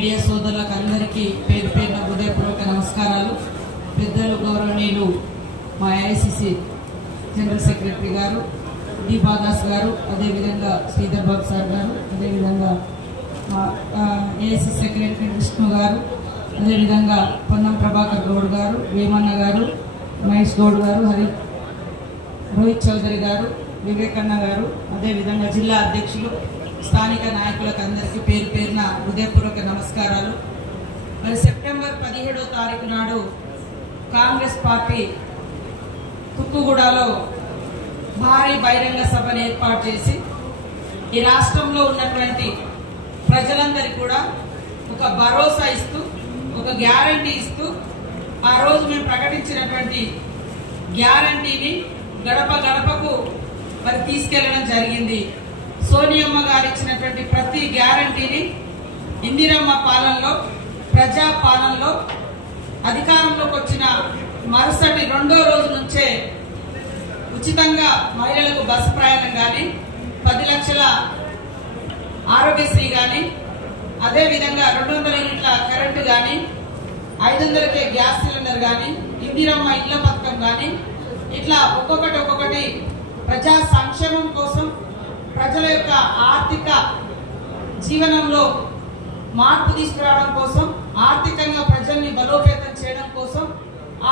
Media సోదరులకు అందరికీ పేరు పేరున హృదయపూర్వక నమస్కారాలు. పెద్దలు గౌరవనీయులు మా ఏఐసిసి జనరల్ సెక్రటరీ గారు డి బాదాస్ గారు, అదేవిధంగా శ్రీధర్ బాబు సార్ గారు, అదేవిధంగా ఏఐసిసి సెక్రటరీ విష్ణు గారు, అదేవిధంగా పొన్నం ప్రభాకర్ గౌడ్ గారు, వేమన్న గారు, మహేష్ గౌడ్ గారు, రోహిత్ చౌదరి గారు, వివేకన్న గారు, అదేవిధంగా జిల్లా అధ్యక్షులు, స్థానిక నాయకులకు అందరికీ పేరు పేరున హృదయపూర్వక నమస్కారాలు. మరి సెప్టెంబర్ 17వ తారీఖు నాడు కాంగ్రెస్ పార్టీ తుక్కుగూడలో భారీ బహిరంగ సభను ఏర్పాటు చేసి ఈ రాష్ట్రంలో ఉన్నటువంటి ప్రజలందరికీ కూడా ఒక భరోసా ఇస్తూ, ఒక గ్యారంటీ ఇస్తూ, ఆ రోజు మేము ప్రకటించినటువంటి గ్యారంటీని గడప గడపకు మరి తీసుకెళ్లడం జరిగింది. సోనియమ్మ గారు ఇచ్చినటువంటి ప్రతి గ్యారంటీని ఇందిరమ్మ పాలనలో, ప్రజా పాలనలో అధికారంలోకి వచ్చిన మరుసటి 2వ రోజు నుంచే ఉచితంగా మహిళలకు బస్సు ప్రయాణం కానీ, 10 లక్షల ఆరోగ్యశ్రీ కానీ, అదేవిధంగా 200 యూనిట్ల కరెంటు కానీ, 500కే గ్యాస్ సిలిండర్ కానీ, ఇందిరమ్మ ఇళ్ల పథకం కానీ, ఇట్లా ఒక్కొక్కటి ప్రజా సంక్షేమం కోసం, ప్రజల యొక్క ఆర్థిక జీవనంలో మార్పు తీసుకురావడం కోసం, ఆర్థికంగా ప్రజల్ని బలోపేతం చేయడం కోసం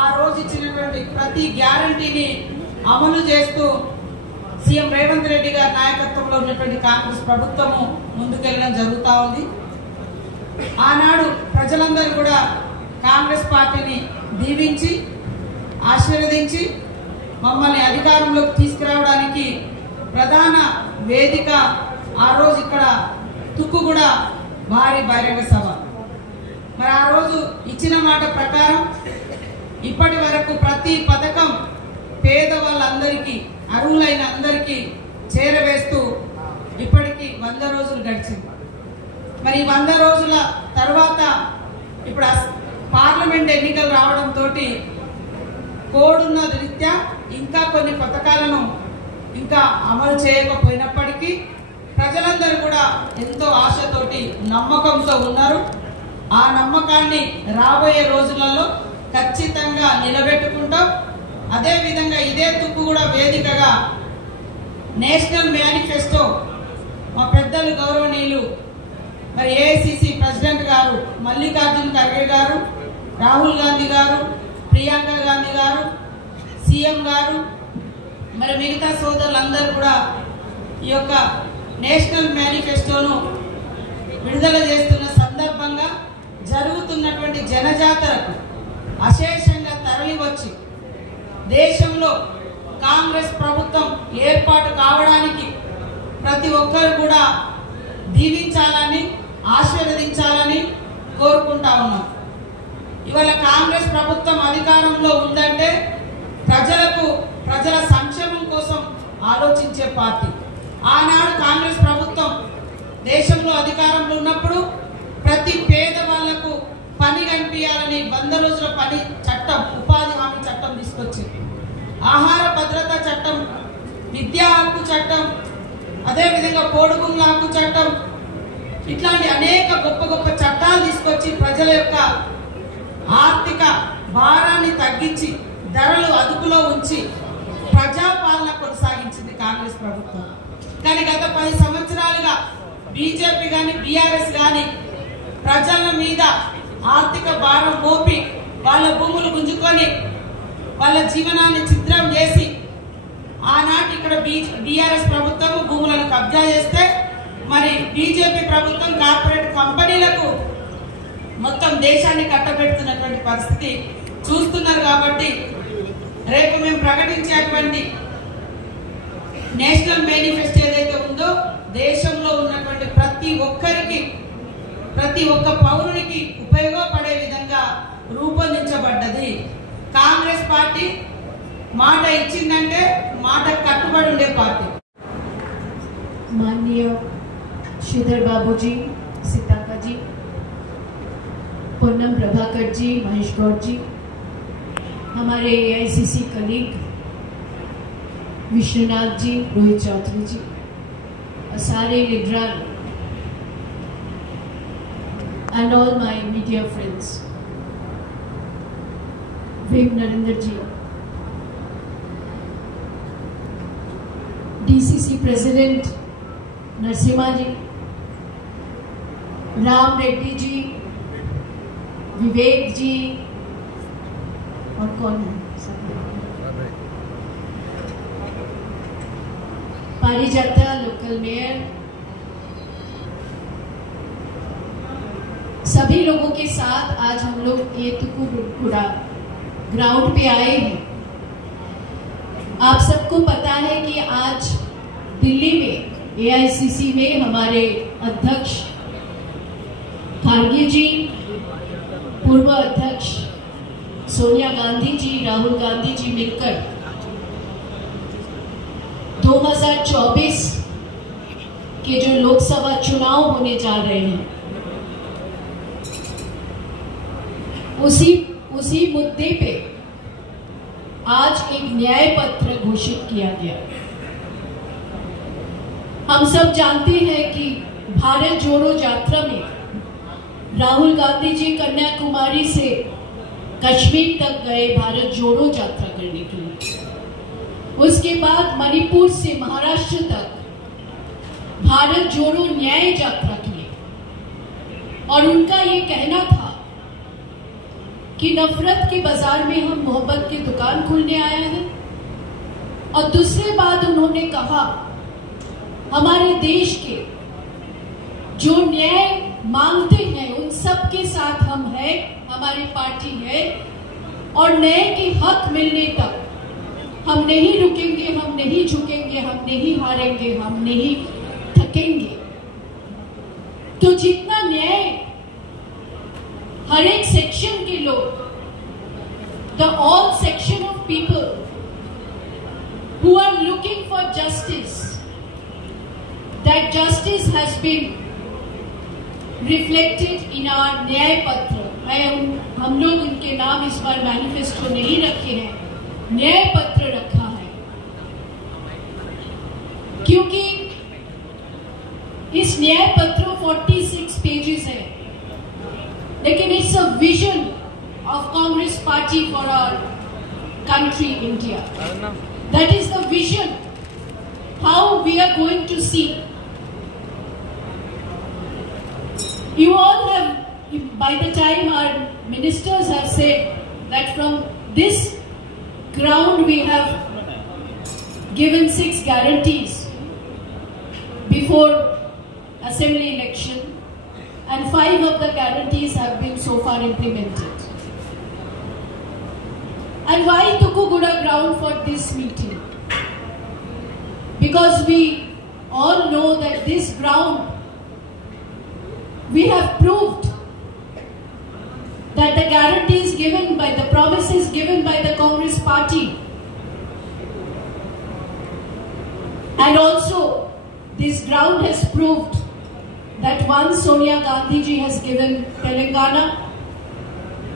ఆ రోజు ఇచ్చినటువంటి ప్రతి గ్యారంటీని అమలు చేస్తూ సీఎం రేవంత్ రెడ్డి గారి నాయకత్వంలో ఉన్నటువంటి కాంగ్రెస్ ప్రభుత్వము ముందుకెళ్లడం జరుగుతూ ఉంది. ఆనాడు ప్రజలందరూ కూడా కాంగ్రెస్ పార్టీని దీవించి ఆశీర్వదించి మమ్మల్ని అధికారంలోకి తీసుకురావడానికి ప్రధాన వేదిక ఆ రోజు ఇక్కడ తుక్కుగూడ భారీ బహిరంగ సభ. మరి ఆ రోజు ఇచ్చిన మాట ప్రకారం ఇప్పటి వరకు ప్రతి పథకం పేదవాళ్ళందరికీ, అర్హులైన అందరికీ చేరవేస్తూ ఇప్పటికి 100 రోజులు గడిచింది. మరి 100 రోజుల తర్వాత ఇప్పుడు పార్లమెంట్ ఎన్నికలు రావడంతో కోడున్న రీత్యా ఇంకా కొన్ని పథకాలను ఇంకా అమలు చేయకపోయినప్పటికీ ప్రజలందరూ కూడా ఎంతో ఆశతోటి, నమ్మకంతో ఉన్నారు. ఆ నమ్మకాన్ని రాబోయే రోజులలో ఖచ్చితంగా నిలబెట్టుకుంటాం. అదేవిధంగా ఇదే తుక్కుగూడ వేదికగా నేషనల్ మేనిఫెస్టో మా పెద్దలు గౌరవనీయులు మరి ఏఐసిసి ప్రెసిడెంట్ గారు మల్లికార్జున్ ఖర్గే గారు, రాహుల్ గాంధీ గారు, ప్రియాంక గాంధీ గారు, సీఎం గారు, మరి మిగతా సోదరులందరూ కూడా ఈ యొక్క నేషనల్ మేనిఫెస్టోను విడుదల చేస్తున్న సందర్భంగా జరుగుతున్నటువంటి జనజాతరకు అశేషంగా తరలి వచ్చి దేశంలో కాంగ్రెస్ ప్రభుత్వం ఏర్పాటు కావడానికి ప్రతి ఒక్కరు కూడా దీవించాలని, ఆశీర్వదించాలని కోరుకుంటా ఉన్నాం. ఇవాళ కాంగ్రెస్ ప్రభుత్వం అధికారంలో ఉందంటే ప్రజల సంక్షేమం కోసం ఆలోచించే పార్టీ. ఆనాడు కాంగ్రెస్ ప్రభుత్వం దేశంలో అధికారంలో ఉన్నప్పుడు ప్రతి పేదవాళ్లకు పని కనిపించాలని 100 రోజుల పని చట్టం, ఉపాధి హామీ చట్టం తీసుకొచ్చింది. ఆహార భద్రత చట్టం, విద్యా హక్కు చట్టం, అదేవిధంగా పోడుగుండ్ల హక్కు చట్టం, ఇట్లాంటి అనేక గొప్ప గొప్ప చట్టాలు తీసుకొచ్చి ప్రజల యొక్క ఆర్థిక భారాన్ని తగ్గించి, ధరలు అదుపులో ఉంచి ప్రజాపాలన కొనసాగించింది కాంగ్రెస్ ప్రభుత్వం. కానీ గత 10 సంవత్సరాలుగా బీజేపీ కానీ, బీఆర్ఎస్ కానీ ప్రజల మీద ఆర్థిక భారం మోపి వాళ్ళ భూములు గుంజుకొని వాళ్ళ జీవనాన్ని చిత్రం చేసి ఆనాటి ఇక్కడ బీఆర్ఎస్ ప్రభుత్వం భూములను కబ్జా చేస్తే మరి బీజేపీ ప్రభుత్వం కార్పొరేట్ కంపెనీలకు మొత్తం దేశాన్ని కట్టబెడుతున్నటువంటి పరిస్థితి చూస్తున్నారు. కాబట్టి రేపు మేము ప్రకటించేటువంటి నేషనల్ మేనిఫెస్టో ఏదైతే ఉందో దేశంలో ఉన్నటువంటి ప్రతి ఒక్కరికి, ప్రతి ఒక్క పౌరునికి ఉపయోగపడే విధంగా రూపొందించబడ్డది. కాంగ్రెస్ పార్టీ మాట ఇచ్చిందంటే మాట కట్టుబడి ఉండే పార్టీ. माननीय श्रीधर बाबू जी, सीताका जी, पोन्नम प्रभाकर जी, महेश गौड जी, हमारे एआईसीसी कलीग विश्वनाथ जी, रोहित चौधरी जी, सारे leader and all my media friends. Vim Narendra ji, DCC President Narasimha ji, Ram Reddy ji, Vivek ji, और कौन है पारिजाता लोकल मेयर, सभी लोगों के साथ आज हम लोग ये तुकुगुड़ा ग्राउंड पे आए हैं। आप सबको पता है कि आज दिल्ली में AICC में हमारे अध्यक्ष खारगे जी, पूर्व अध्यक्ष सोनिया गांधी जी, राहुल गांधी जी मिलकर 2024 के जो लोकसभा चुनाव होने जा रहे हैं उसी मुद्दे पे आज एक न्याय पत्र घोषित किया गया। हम सब जानते हैं कि भारत जोड़ो यात्रा में राहुल गांधी जी कन्याकुमारी से कश्मीर तक गए भारत जोड़ो यात्रा करने के लिए। उसके बाद मणिपुर से महाराष्ट्र तक भारत जोड़ो न्याय यात्रा के लिए, और उनका ये कहना था कि नफरत के बाजार में हम मोहब्बत की दुकान खोलने आए हैं। और दूसरी बात उन्होंने कहा, हमारे देश के जो न्याय मांगते हैं उन सब के साथ हम हैं, हमारी पार्टी है, और न्याय के हक मिलने तक हम नहीं रुकेंगे, हम नहीं झुकेंगे, हम नहीं हारेंगे, हम नहीं थकेंगे। तो जितना न्याय हर एक सेक्शन के लोग, the all section of people who are looking for justice, that justice has been reflected in our न्याय पत्र। हम लोग उनके नाम इस बार मैनिफेस्टो नहीं रखे हैं, न्याय पत्र रखा है, क्योंकि इस न्याय पत्र 46 पेजेस है, लेकिन it's a vision of Congress party for our country India. That is the vision, how we are going to see. You all have, by the time our ministers have said that from this ground we have given 6 guarantees before assembly election, and 5 of the guarantees have been so far implemented. And why Tukuguda ground for this meeting? Because we all know that this ground, we have proved that the guarantees given by the promises given by the Congress party, and also this ground has proved that once Sonia Gandhi ji has given Telangana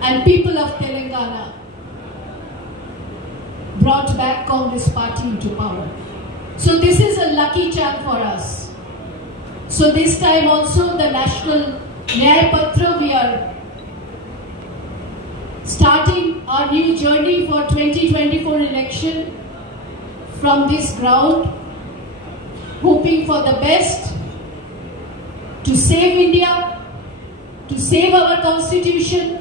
and people of Telangana brought back Congress party into power. So this is a lucky charm for us. So this time also the National Nyay Patra, we are starting our new journey for 2024 election from this ground, hoping for the best to save India, to save our constitution.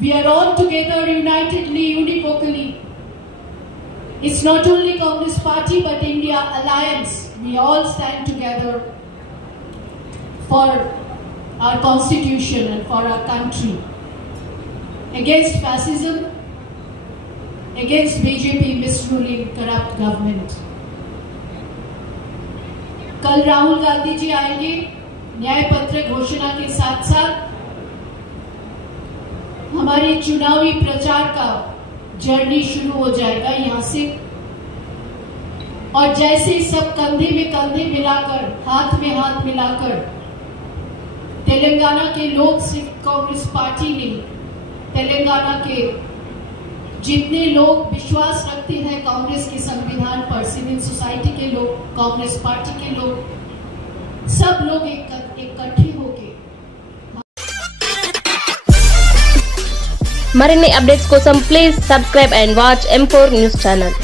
We are all together unitedly, univocally. It's not only Congress party but India Alliance. We all stand together for our constitution and for our country, against fascism, against BJP misruling corrupt government. कल राहुल गांधी जी आएंगे न्याय पत्र घोषणा के साथ साथ। हमारे चुनावी प्रचार का जर्नी शुरू हो जाएगा यहाँ से, और जैसे सब कंधे में कंधे मिलाकर, हाथ में हाथ मिलाकर, तेलंगाना के लोग सिर्फ कांग्रेस पार्टी नहीं, तेलंगाना के जितने लोग विश्वास रखते हैं कांग्रेस के संविधान पर, सिविल सोसाइटी के लोग, कांग्रेस पार्टी के लोग, सब लोग इकट्ठे होके మరిన్ని అప్డేట్స్ కోసం please subscribe and watch M4 news channel.